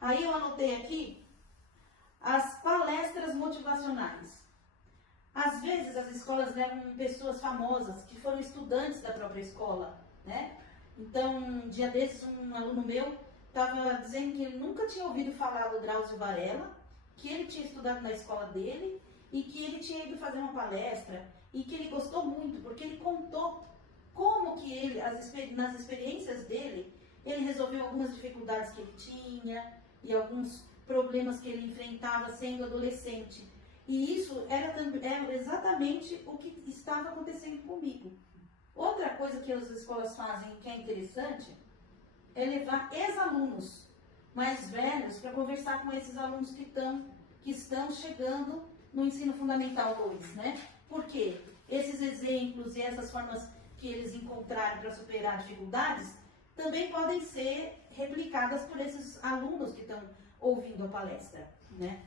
Aí eu anotei aqui as palestras motivacionais. Às vezes as escolas levam pessoas famosas que foram estudantes da própria escola, né? Então, um dia desses, um aluno meu estava dizendo que ele nunca tinha ouvido falar do Drauzio Varela, que ele tinha estudado na escola dele e que ele tinha ido fazer uma palestra e que ele gostou muito, porque ele contou como que ele, nas experiências dele, ele resolveu algumas dificuldades que ele tinha e alguns problemas que ele enfrentava sendo adolescente. E isso era exatamente o que estava acontecendo comigo. Outra coisa que as escolas fazem que é interessante é levar ex-alunos mais velhos para conversar com esses alunos que estão chegando no ensino fundamental 2, né? Porque esses exemplos e essas formas que eles encontraram para superar dificuldades também podem ser replicadas por esses alunos que estão ouvindo a palestra, né?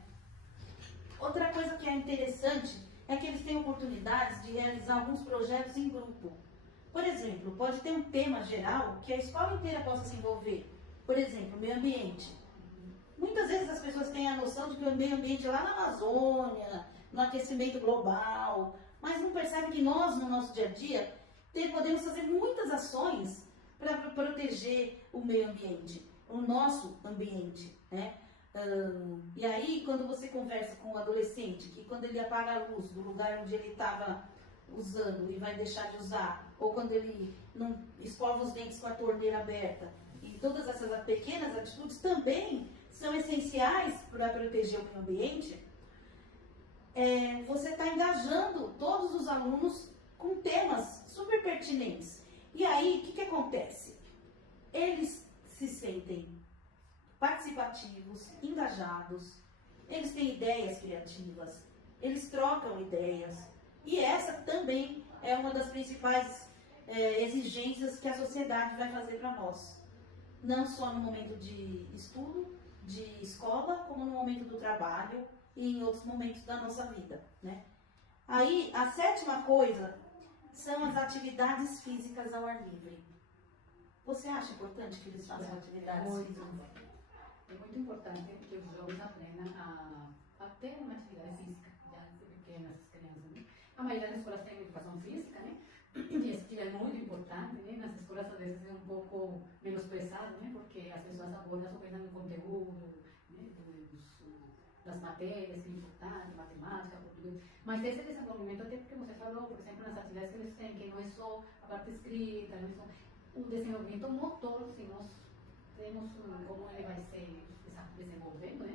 Outra coisa que é interessante é que eles têm oportunidades de realizar alguns projetos em grupo. Por exemplo, pode ter um tema geral que a escola inteira possa se envolver. Por exemplo, meio ambiente. Muitas vezes as pessoas têm a noção de que o meio ambiente é lá na Amazônia, no aquecimento global, mas não percebem que nós, no nosso dia a dia, podemos fazer muitas ações para proteger o meio ambiente, o nosso ambiente, né? E aí, quando você conversa com um adolescente, que quando ele apaga a luz do lugar onde ele estava usando e vai deixar de usar, ou quando ele não escova os dentes com a torneira aberta, e todas essas pequenas atitudes também são essenciais para proteger o meio ambiente, você está engajando todos os alunos com temas super pertinentes. E aí, o que acontece? Eles se sentem participativos, engajados, eles têm ideias criativas, eles trocam ideias. E essa também é uma das principais exigências que a sociedade vai fazer para nós. Não só no momento de estudo, de escola, como no momento do trabalho e em outros momentos da nossa vida, né? Aí, a sétima coisa são as atividades físicas ao ar livre. Você acha importante que eles façam atividades físicas? É muito importante que os jovens aprendam a ter uma atividade física, já desde pequenas as crianças, né? A maioria das escolas tem educação física, né? E esse é muito importante, né? Nas escolas às vezes é um pouco menosprezado, né? Porque as pessoas abordam apenas o conteúdo, né? Das matérias, que é importante, matemática, português. Mas esse desenvolvimento, até porque você falou, por exemplo, nas atividades que eles têm, que não é só a parte escrita, não é só o desenvolvimento motor, se nós temos como ele vai se desenvolvendo, né?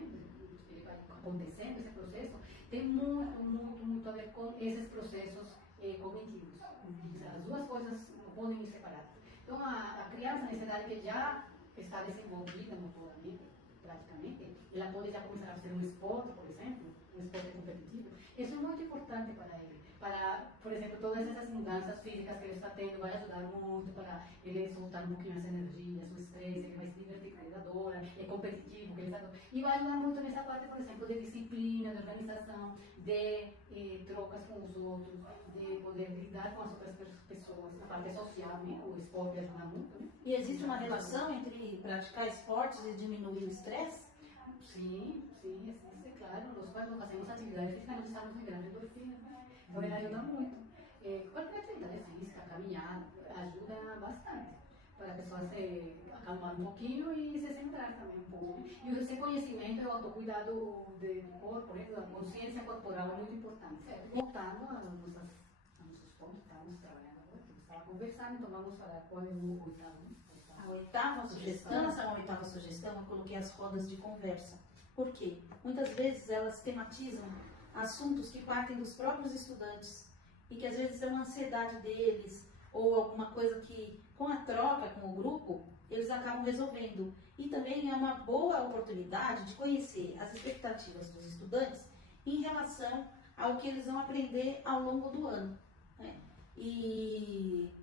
Ele vai acontecendo, esse processo, tem muito a ver com esses processos cognitivos. As duas coisas não podem ir separadas. Então, a criança, nessa idade que já está desenvolvida motoramente, praticamente, ela pode já começar a fazer um esporte, por exemplo, um esporte competitivo. Isso é muito importante para ele. Para, por exemplo, todas essas mudanças físicas que ele está tendo vai ajudar muito para ele soltar um pouquinho essa energia, seu estresse, ele vai se divertir, que ele adora, é competitivo, que ele adora. E vai ajudar muito nessa parte, por exemplo, de disciplina, de organização, de trocas com os outros, de poder lidar com as outras pessoas, a parte social, né? O esporte ajuda muito, né? E existe uma relação entre praticar esportes e diminuir o estresse? Sim, existe, claro. Nós, quando fazemos atividade física, nós estamos liberando endorfina, né? Então, ele ajuda muito. Qualquer atividade física, caminhar, ajuda bastante para a pessoa se acalmar um pouquinho e se centrar também um pouco. E esse conhecimento, o autocuidado do corpo, né? A consciência corporal é muito importante. Certo? Voltando a nossos pontos, estamos trabalhando agora, estava conversando, então vamos falar qual é o oitavo. A oitava sugestão, essa oitava sugestão, eu coloquei as rodas de conversa. Por quê? Muitas vezes elas tematizam assuntos que partem dos próprios estudantes e que às vezes é uma ansiedade deles ou alguma coisa que, com a troca com o grupo, eles acabam resolvendo. E também é uma boa oportunidade de conhecer as expectativas dos estudantes em relação ao que eles vão aprender ao longo do ano, né? E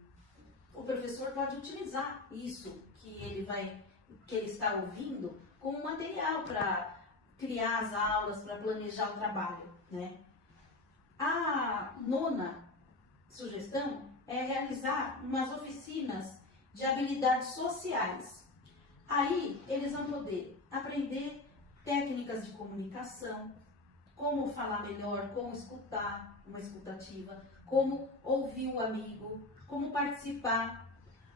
o professor pode utilizar isso que ele está ouvindo como material para criar as aulas, para planejar o trabalho, né? A nona sugestão é realizar umas oficinas de habilidades sociais. Aí eles vão poder aprender técnicas de comunicação, como falar melhor, como escutar, uma escutativa, como ouvir o amigo, como participar,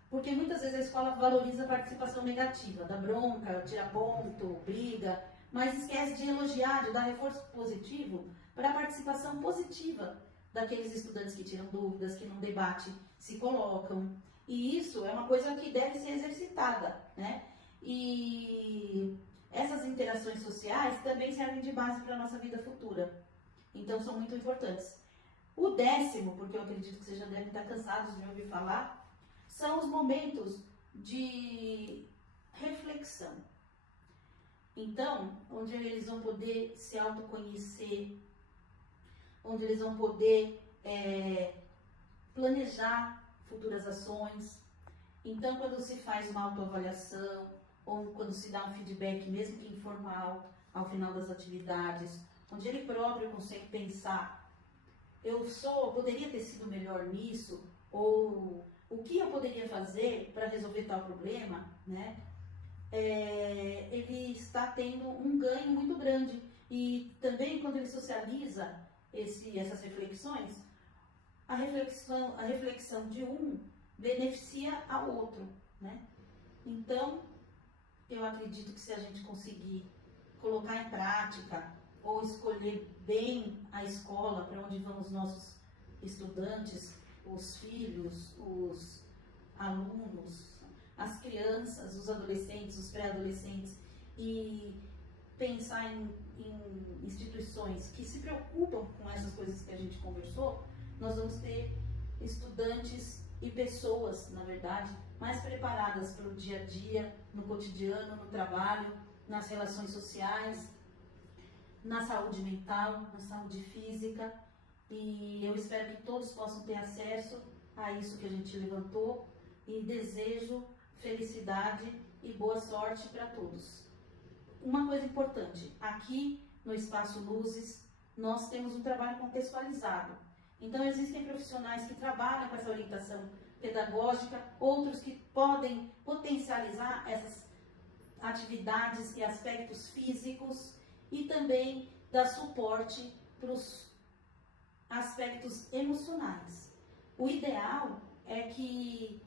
porque muitas vezes a escola valoriza a participação negativa, dá bronca, tira ponto, briga, mas esquece de elogiar, de dar reforço positivo para a participação positiva daqueles estudantes que tiram dúvidas, que num debate se colocam. E isso é uma coisa que deve ser exercitada, né? E essas interações sociais também servem de base para a nossa vida futura. Então, são muito importantes. O 10º, porque eu acredito que vocês já devem estar cansados de me ouvir falar, são os momentos de reflexão. Então, onde eles vão poder se autoconhecer, onde eles vão poder planejar futuras ações. Então, quando se faz uma autoavaliação, ou quando se dá um feedback, mesmo que informal, ao final das atividades, onde ele próprio consegue pensar, poderia ter sido melhor nisso, ou o que eu poderia fazer para resolver tal problema, né? Ele está tendo um ganho muito grande. E também quando ele socializa essas reflexões, a reflexão de um beneficia ao outro, né? Então, eu acredito que se a gente conseguir colocar em prática ou escolher bem a escola para onde vão os nossos estudantes, os filhos, os alunos, as crianças, os adolescentes, os pré-adolescentes, e pensar em instituições que se preocupam com essas coisas que a gente conversou, nós vamos ter estudantes e pessoas, na verdade, mais preparadas para o dia a dia, no cotidiano, no trabalho, nas relações sociais, na saúde mental, na saúde física, e eu espero que todos possam ter acesso a isso que a gente levantou, e desejo felicidade e boa sorte para todos. Uma coisa importante, aqui no Espaço Luzes, nós temos um trabalho contextualizado. Então, existem profissionais que trabalham com essa orientação pedagógica, outros que podem potencializar essas atividades e aspectos físicos e também dar suporte para os aspectos emocionais. O ideal é que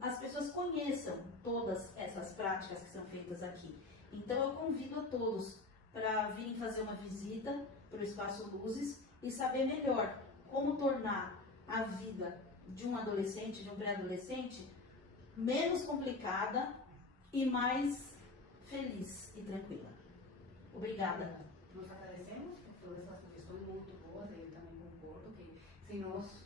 as pessoas conheçam todas essas práticas que são feitas aqui. Então, eu convido a todos para virem fazer uma visita para o Espaço Luzes e saber melhor como tornar a vida de um adolescente, de um pré-adolescente, menos complicada e mais feliz e tranquila. Obrigada. Nós agradecemos por todas essas sugestões muito boas, eu também concordo que se nós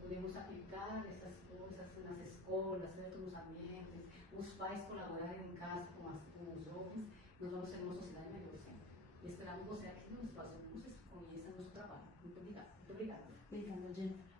podemos aplicar essas coisas nas escolas, certo, nos ambientes, os pais colaborarem em casa com os jovens, nós vamos ter uma sociedade melhor sempre. E esperamos você aqui no Espaço Luzes, conheça nosso trabalho. Muito obrigada. Muito obrigada. Obrigada, Jennifer.